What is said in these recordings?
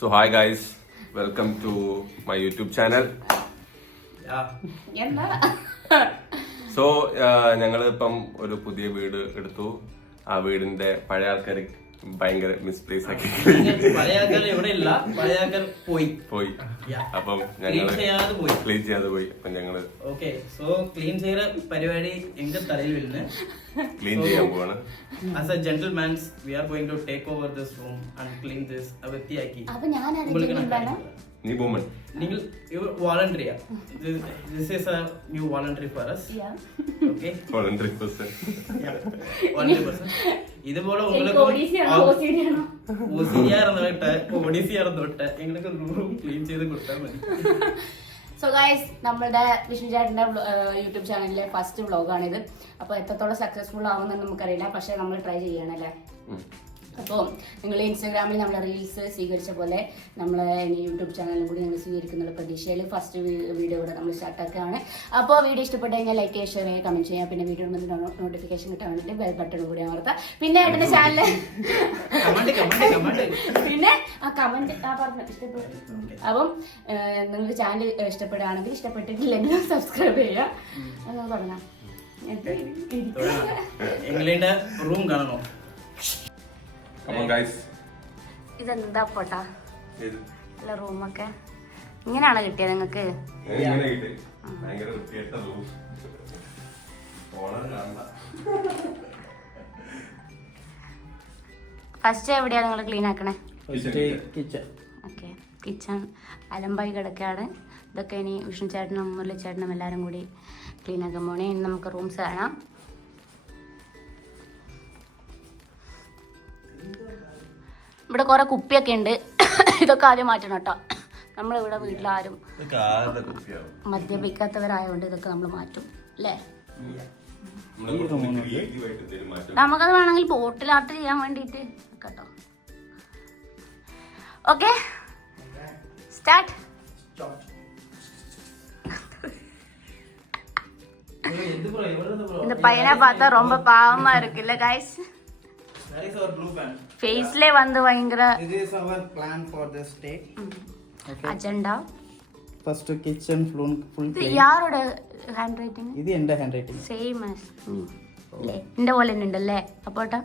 So hi guys, welcome to my YouTube channel. So ഞങ്ങൾ ഇപ്പം ഒരു പുതിയ വീട് എടുത്തു. ആ വീടിന്റെ പഴയ ആൾക്കാർ ഭയങ്കര മിസ്പ്ലേസ് ആക്കി പോയി. അപ്പം ഞങ്ങള് ക്ലീൻ ചെയ്യാതെ പോയി. അപ്പം ഞങ്ങള് ക്ലീൻ ചെയ്യുന്ന പരിപാടി എന്റെ തലയിൽ വരുന്നത് ക്ലീൻ ചെയ്യാൻ പോവാണ്. As a gentlemen we are going to take over this room and clean this വൃത്തിയാക്കി. നീ വുമൺ, നിങ്ങൾ വോളണ്ടറിയാ. This is a new voluntary for us. Okay, voluntary person. ഇതുപോലെ உங்களுக்கு ഓഡിസിയാർന്നോട്ടെ എங்களுக்கு റൂം ക്ലീൻ ചെയ്ത് കൊടുത്താൽ മതി. സോ ഗൈസ്, നമ്മളുടെ വിഷ്ണു ചേട്ടന്റെ യൂട്യൂബ് ചാനലിലെ ഫസ്റ്റ് വ്ളോഗാണിത്. അപ്പോൾ എത്രത്തോളം സക്സസ്ഫുൾ ആവുമെന്ന് നമുക്കറിയില്ല, പക്ഷെ നമ്മൾ ട്രൈ ചെയ്യണല്ലേ. അപ്പോൾ നിങ്ങൾ ഇൻസ്റ്റാഗ്രാമിൽ നമ്മളെ റീൽസ് സ്വീകരിച്ച പോലെ നമ്മളെ യൂട്യൂബ് ചാനലും കൂടി നിങ്ങൾ സ്വീകരിക്കുന്ന പ്രതീക്ഷയിൽ ഫസ്റ്റ് വീഡിയോ കൂടെ നമ്മൾ സ്റ്റാർട്ടാക്കുകയാണ്. അപ്പോൾ വീഡിയോ ഇഷ്ടപ്പെട്ട് കഴിഞ്ഞാൽ ലൈക്ക് ചെയ്യുക, ഷെയർ ചെയ്യുക, കമൻറ്റ് ചെയ്യുക. പിന്നെ വീഡിയോ നോട്ടിഫിക്കേഷൻ കിട്ടാൻ വേണ്ടിയിട്ട് ബെൽ ബട്ടൺ കൂടി അമർത്താം. പിന്നെ ഏട്ടൻ്റെ ചാനൽ പിന്നെ ആ കമൻറ്റ് പറഞ്ഞു ഇഷ്ടപ്പെട്ടു. അപ്പം നിങ്ങൾക്ക് ചാനൽ ഇഷ്ടപ്പെടുകയാണെങ്കിൽ, ഇഷ്ടപ്പെട്ടിട്ടില്ലെങ്കിലും സബ്സ്ക്രൈബ് ചെയ്യുക. എന്ന് പറഞ്ഞാൽ എങ്ങളുടെ റൂം കാണണോ? ഇതെന്താ പോട്ടാ അല്ല റൂമൊക്കെ ഇങ്ങനെയാണ് കിട്ടിയത് നിങ്ങൾക്ക്? ഫസ്റ്റ് എവിടെയാണ് നിങ്ങൾ ക്ലീൻ ആക്കണേ? ഓക്കെ, കിച്ചൺ അലമ്പായി കിടക്കാണ്. ഇതൊക്കെ ഇനി വിഷ്ണു ചേട്ടനും മുരളി ചേട്ടനും എല്ലാവരും കൂടി ക്ലീൻ ആക്കാൻ പോണേ. ഇനി നമുക്ക് റൂംസ് കാണാം. ഇവിടെ കുറെ കുപ്പിയൊക്കെ ഉണ്ട്. ഇതൊക്കെ ആദ്യം മാറ്റണം കേട്ടോ. നമ്മളിവിടെ വീട്ടിലാരും മദ്യപിക്കാത്തവരായതുകൊണ്ട് ഇതൊക്കെ നമ്മൾ മാറ്റും അല്ലേ. നമുക്കത് വേണമെങ്കിൽ ബോട്ടിലാട്ട് ചെയ്യാൻ വേണ്ടിയിട്ട് കേട്ടോ. Okay, start. இந்த பையனை பார்த்தா ரொம்ப பாவமா இருக்குல்ல guys. That is our blue pen. Faceலே வந்து பயங்கர. This is our plan for this day. Okay. Agenda. First kitchen full clean. யாரோட hand writing? ഇത് എന്റെ hand writing. Same as me. അല്ലേ നിന്റെ പോലെ ഉണ്ടല്ലേ അപ്പോട്ടാ?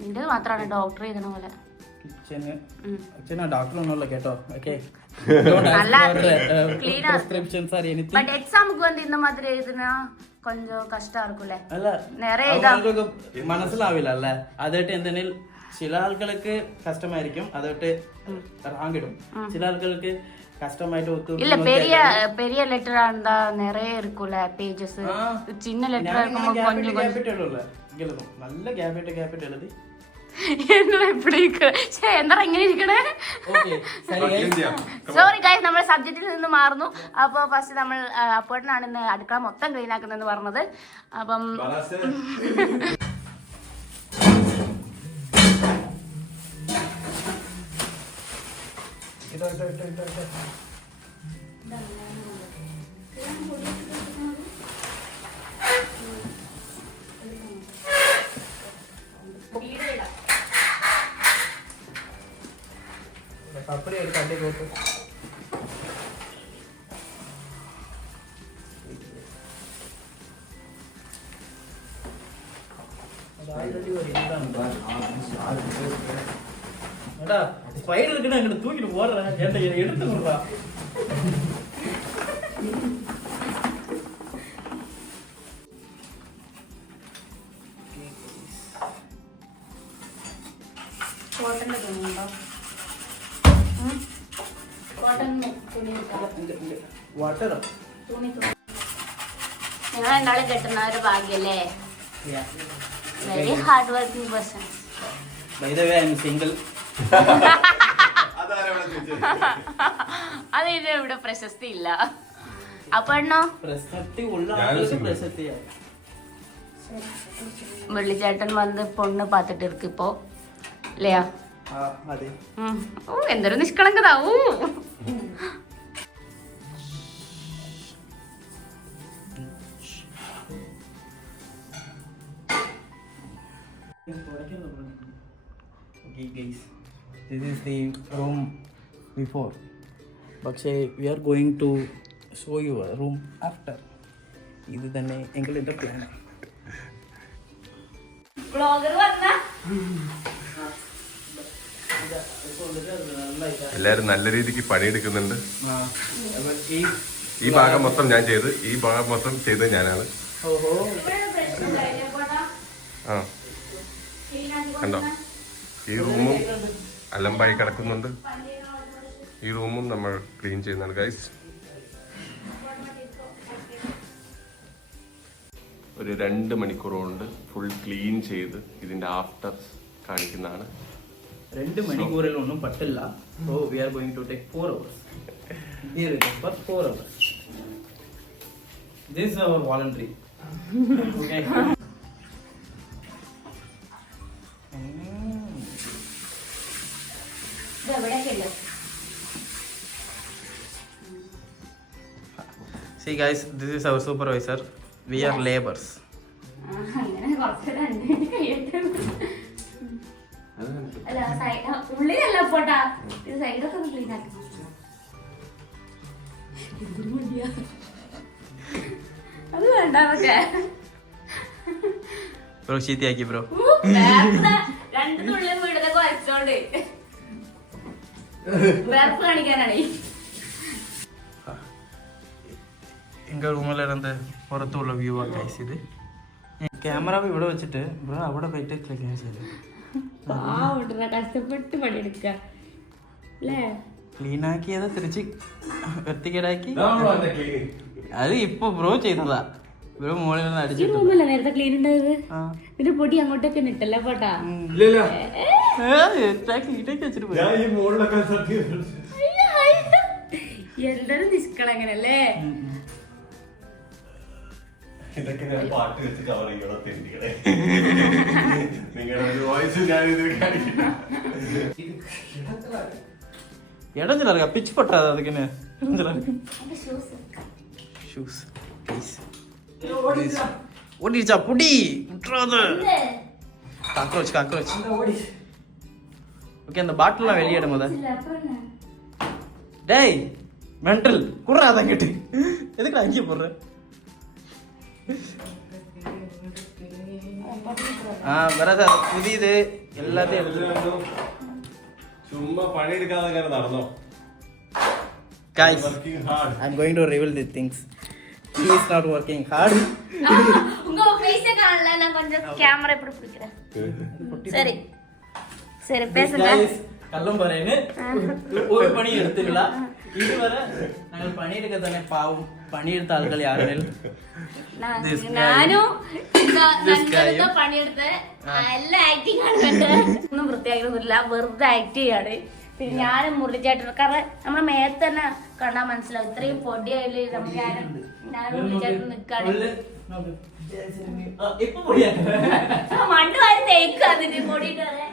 നിന്റെ മാത്രമാണ് ഡോക്ടർ ചെയ്തണ പോലെ. കിച്ചൻ ഡോക്ടർ ഒന്നുമല്ല കേട്ടോ. Okay, prescriptions or anything. But examக்கு வந்து இந்த மாதிரி எழுதுனா கொஞ்சம் கஷ்டம் இருக்கும்ல. അല്ല, நிறைய മനസ്സിലാവില്ല അല്ലേ. അതായിട്ട് എന്തെങ്കിലും ചില ആൾക്കാർക്ക് കഷ്ടമായിരിക്കും, അതായിട്ട് റാങ്ക് ഇടും. ചില ആൾക്കാർക്ക് കഷ്ടമായിട്ട് இல்ல பெரிய பெரிய லெட்டரா இருந்தா நிறைய இருக்கும்ல பேजेஸ். சின்ன லெட்டரா இருக்கும்போது கொஞ்சம் கொஞ்சம் നല്ല ഗ്യാപ്പിട്ട് എഴുതി. സോറി ഗൈസ്, നമ്മൾ സബ്ജക്റ്റിൽ നിന്ന് മാറുന്നു. അപ്പോൾ ഫസ്റ്റ് നമ്മൾ അപ്പോഴാണ് ഇന്ന് അടുക്കള മൊത്തം ക്ലീൻ ആക്കുന്നതെന്ന് പറഞ്ഞത്. അപ്പം அப்படி ஒரு கட்டி போட்டு ஸ்பைடர் இருக்குன்னா எங்கிட்ட தூக்கிட்டு போடுறேன். எடுத்து கொடுறா. നിങ്ങൾ രണ്ടാളെ കെട്ടുന്ന ഒരു ഭാഗ്യല്ലേ. Very hard working person. By the way, I am single. അത് ഇവിടെ പ്രശസ്തി ഇല്ല. അപ്പണ്ണോ പ്രശസ്തി ഉള്ള ആളുകൾക്ക് പ്രശസ്തിയാ. മുരളിച്ചേട്ടൻ വന്ന് പൊണ്ണ് പാത്തിട്ട് ഇருக்கு ഇപ്പോ இல்லையா? അതെ. ഓ എന്തൊരു നിഷ്കളങ്കത. ഓ Okay guys, This is the room before. പക്ഷേ we are going to show you a room after. ഇത് തന്നെ എങ്ങളുടെ പ്ലാൻ. വ്ളോഗർ വന്നാ എല്ലാരും നല്ല രീതിക്ക് പണിയെടുക്കുന്നുണ്ട്. ഈ ഭാഗം മൊത്തം ഞാൻ ചെയ്ത്, ഈ ഭാഗം മൊത്തം ചെയ്തത് ഞാനാണ്. ആ കണ്ടോ, ഈ റൂമും അലമ്പായി കിടക്കുന്നുണ്ട്. ഈ റൂമും നമ്മൾ ക്ലീൻ ചെയ്യുന്നതാണ് ഗൈസ്. ഒരു 2 മണിക്കൂർ കൊണ്ട് ഫുൾ ക്ലീൻ ചെയ്ത് ഇതിന്റെ ആഫ്റ്റർ കാണിക്കുന്നതാണ്. 2 മണിക്കൂറിൽ ഒന്നും പറ്റില്ല. So we are going to take 4 hours. Here it is for 4 hours. This is our voluntary. Okay. See guys, this is our supervisor. We are laborers. ഉള്ളിലല്ല പോട്ടാ, ഇത് സൈഡൊക്കെ ഒന്ന് ക്ലീൻ ആക്കി. അത് വേണ്ട നമുക്ക്. Bro ചീത്തയാക്കി bro. 2 തുള്ളി വീടൊക്കെ വരച്ചോണ്ട് വേർപ്പ് കാണിക്കാനാണ്. എന്റെ റൂമിലിരുന്ന് പുറത്തുള്ള വ്യൂ ആ ഗൈസ്. ഇത് ക്യാമറ ഇവിടെ വെച്ചിട്ട് ബ്രോ അവിടെ പോയിട്ട് ക്ലീൻ ചെയ്തു. കഷ്ടപ്പെട്ട് പണിയെടുക്ക അല്ലേ? ക്ലീൻ ആക്കിയത് തിരിച്ച് വൃത്തികേടാക്കി. അത് ഇപ്പൊ ബ്രോ ചെയ്തതാ. ബ്രോ മോളിൽ നിന്ന് അടിച്ചിട്ട് നേരത്തെ ക്ലീൻ ഉണ്ടായത്. പിന്നെ പൊടി അങ്ങോട്ടൊക്കെ ഇട്ടല്ലേ പോട്ടാ. എന്തൊരു നിഷ്കളങ്ങനല്ലേ. ഇതൊക്കെ ഞാൻ പാട്ട് വെച്ച് കവർ ചെയ്യണോ തെണ്ടികളെ? നിങ്ങളുടെ വോയിസ് ഞാൻ ഇതിൽ കാണിക്കില്ല. ഇടഞ്ഞില്ല പിച്ച് പൊട്ടാതെ അതിങ്ങനെ ഓടിച്ചാ പൊടി കാക്രോച്ച് കാക്രോച്ച്. ഓക്കെ அந்த பாட்டிலாம் வெளியிடும் போது டேய் மெண்டல் குறா அதங்கிட்டு எதுக்கு அங்கே போடுற? വരാതെ പുതിയത് എല്ലാத்தைയും ചുമ്മാ പണിയെടുക്കാതെ നടന്നോ. Guys, I'm going to reveal the things. He is not working hard. உங்க ஃபேஸ் காணல, நான் கொஞ்சம் கேமரா இப்படி பிடிக்கிறேன். சரி சரி பேசுங்க. കള്ളം പറയുന്നു. ഒരു പണി എടുത്തില്ല ഇതുവരെ. ഞങ്ങൾ പണിയെടുക്ക തന്നെ പാവം. പണിയെടുത്ത ആളുകൾ ആരെങ്കിലും ഞാനും പണിയെടുത്ത് എല്ലാ ആക്ടിങ് ആണ് കണ്ടത്. ഒന്നും വൃത്തിയാക്കിയൊന്നുമില്ല, വെറുതെ ആക്ട് ചെയ്യാണ്. പിന്നെ ഞാനും മുരളിച്ചേട്ടനും, കാരണം നമ്മുടെ മേത്ത് തന്നെ കണ്ടാൽ മനസ്സിലാവും ഇത്രയും പൊടിയായില്ലേ. ഞാനും മുരളിച്ചേട്ടൻ നിക്കാണ്. മണ്ണ് വാരി തേക്കുക അതിന് പൊടിയിട്ടതെ.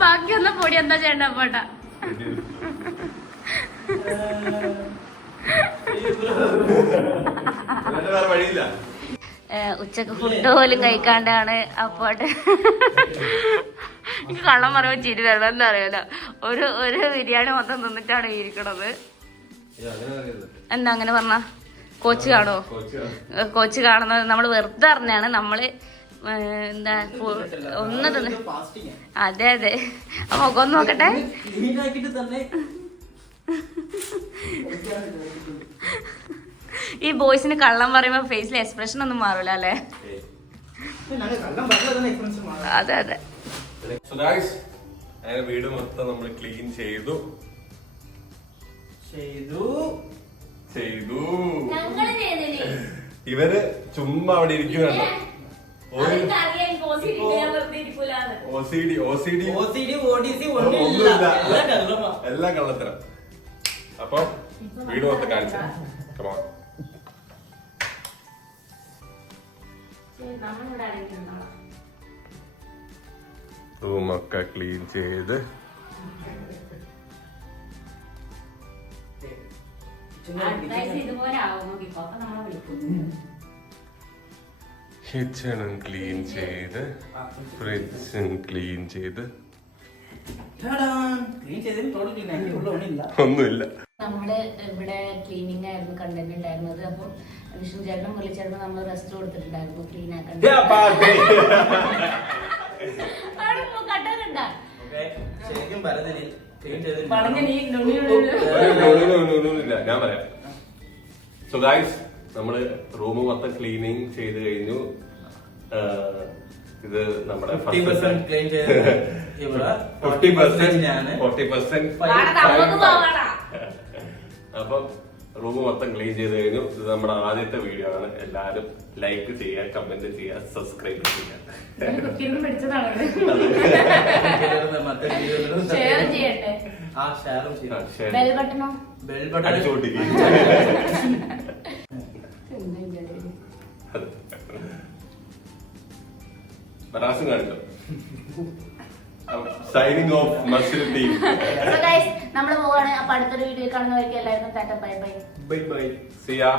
ബാക്കിയൊന്ന പൊടി എന്താ ചെയ്യണ്ട പോട്ടാ. ഉച്ചക്ക് ഫുഡ് പോലും കഴിക്കാണ്ടാണ് അപ്പോട്ട്. എനിക്ക് കള്ളം പറയുമ്പോൾ ചിരി വരണം. എന്താ അറിയാലോ, ഒരു ബിരിയാണി മൊത്തം തിന്നിട്ടാണ് ഇരിക്കണത്. എന്താ അങ്ങനെ പറഞ്ഞ? കോച്ച് കാണോ? കോച്ച് കാണുന്നത് നമ്മൾ വെറുതെ അറിഞ്ഞാണ്. നമ്മള് എന്താ ഒന്ന് തന്നെ. അതെ അതെ, മുഖം ഒന്ന് നോക്കട്ടെ. ഈ ബോയ്സിന് കള്ളം പറയുമ്പോ ഫേസിലെ എക്സ്പ്രഷൻ ഒന്നും മാറൂല അല്ലേ? അതെ അതെ. വീട് മൊത്തം നമ്മൾ ക്ലീൻ ചെയ്തു. ഇവര് ചുമ്മാ അവിടെ ഇരിക്കുന്നുണ്ടോ? ഒന്നുമില്ല, എല്ലാം കള്ളത്തരം. അപ്പൊ വീട് മൊത്തം കാണിച്ചു. റൂമൊക്കെ ക്ലീൻ ചെയ്ത് കിച്ചണും ക്ലീൻ ചെയ്ത് ഫ്രിഡ്ജും ക്ലീൻ ചെയ്ത് ക്ലീൻ ചെയ്തതിന് total clean ആക്കി. ഉള്ള ഒന്നുമില്ല. ഒന്നുമില്ല. നമ്മള് ഇവിടെ ക്ലീനിങ് ആയിരുന്നു കണ്ടന്റ് ഉണ്ടായിരുന്നത്. അപ്പം വിഷ്ണു ചേട്ടനും മുരളിച്ചേട്ടനും നമ്മൾ റെസ്റ്റ് കൊടുത്തിട്ടുണ്ടായിരുന്നു ക്ലീൻ ആക്കാൻ. Okay. ശരിക്കും പറഞ്ഞതിൽ clean ചെയ്തതിന് പറഞ്ഞ നീ ഒന്നുമില്ല, ഞാൻ പറയാം. സോ ഗൈസ്, നമ്മള് റൂം മൊത്തം ക്ലീനിങ് ചെയ്ത് കഴിഞ്ഞു. ഇത് നമ്മുടെ 50% clean ചെയ്തത് ഇവിടെ, 50% ഞാന്, 40% അപ്പം റൂം മൊത്തം ക്ലീൻ ചെയ്ത് കഴിഞ്ഞു. ഇത് നമ്മുടെ ആദ്യത്തെ വീഡിയോ ആണ്. എല്ലാരും ലൈക്ക് ചെയ്യുക, കമന്റ് ചെയ്യുക, സബ്സ്ക്രൈബ് ചെയ്യുക. മറ്റേ വീഡിയോയിലും ഷെയർ ചെയ്യട്ടെ. ആ ഷെയറും ചെയ്യണം. ബെൽ ബട്ടണോ? ബെൽ ബട്ടൺ അടിച്ചോട്ടിരിക്കും. റാസും കാണിച്ചോ. Signing off muscle team. നമ്മൾ പോവാണ്. അപ്പൊ അടുത്തൊരു വീഡിയോ കാണുന്നവർക്ക് എല്ലാവർക്കും tata bye bye. Bye bye. See ya.